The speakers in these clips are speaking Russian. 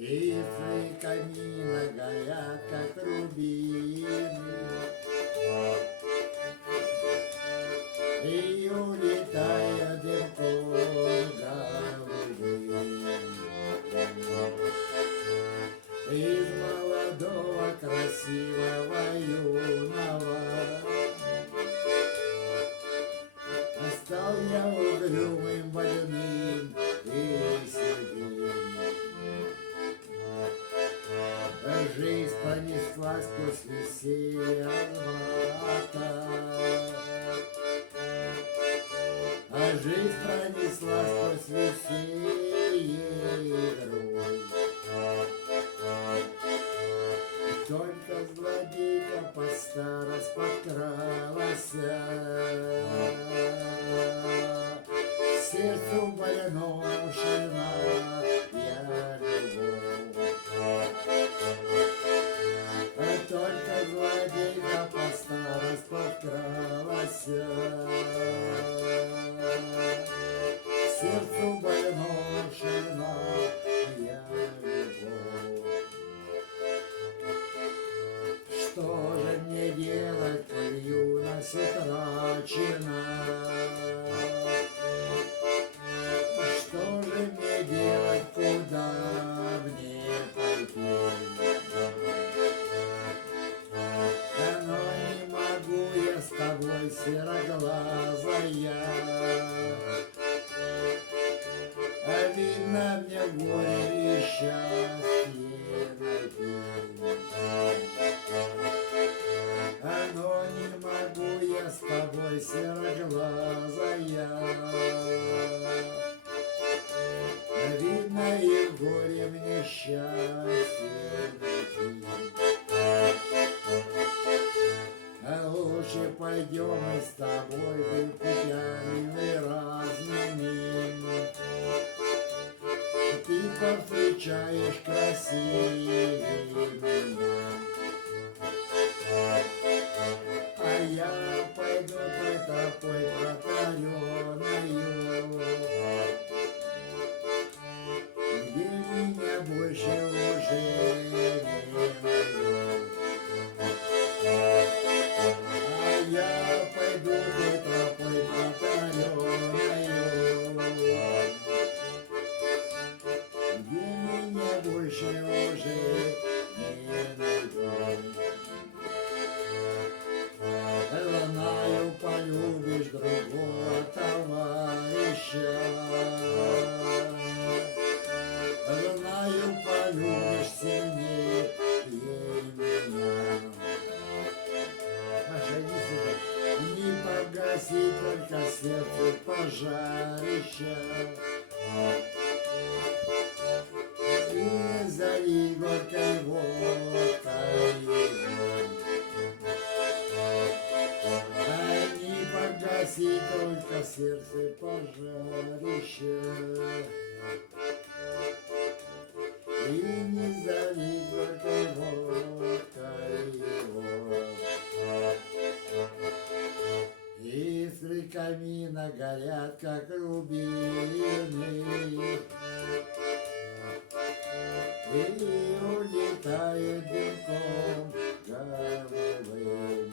Искры камина горят, как рубины, и улетают дымком голубым. Из молодого красивого юного стал я угрюмым, больным и седым. Жизнь понеслась сквозь веселье алмата, жизнь пронеслась сквозь веселье игру. Только злодейка по старость подкралась, сердцу больному шина я любовь. Только злодейка по старость подкралась, сердцу больному шина я любовь. Что же мне делать, коль юность утрачена? Что же мне делать, куда мне пойти? Но не могу я с тобой, сероглазая, видно мне горе и счастье найти. Но не могу я с тобой, сероглазая, видно и в горе мне счастье найти. Лучше пойдем мы с тобой путями разными, ты повстречаешь красивее меня, а я пойду той тропой протаренною, где меня больше уже не найдет. А я пойду той тропой протаренною, где меня больше уже не найдет. Знаю, полюбишь другого товарища, знаю, полюбишь сильнее меня. Маша, иди сюда. Не погаси только сердце пожарища, и не зови горькой водкой. Не погаси только сердце пожарища, и не зови горькой водкой его. Искры камина горят, как рубины, и улетают дымком голубым.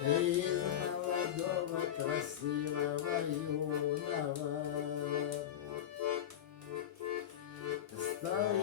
Из молодого красивого юного стал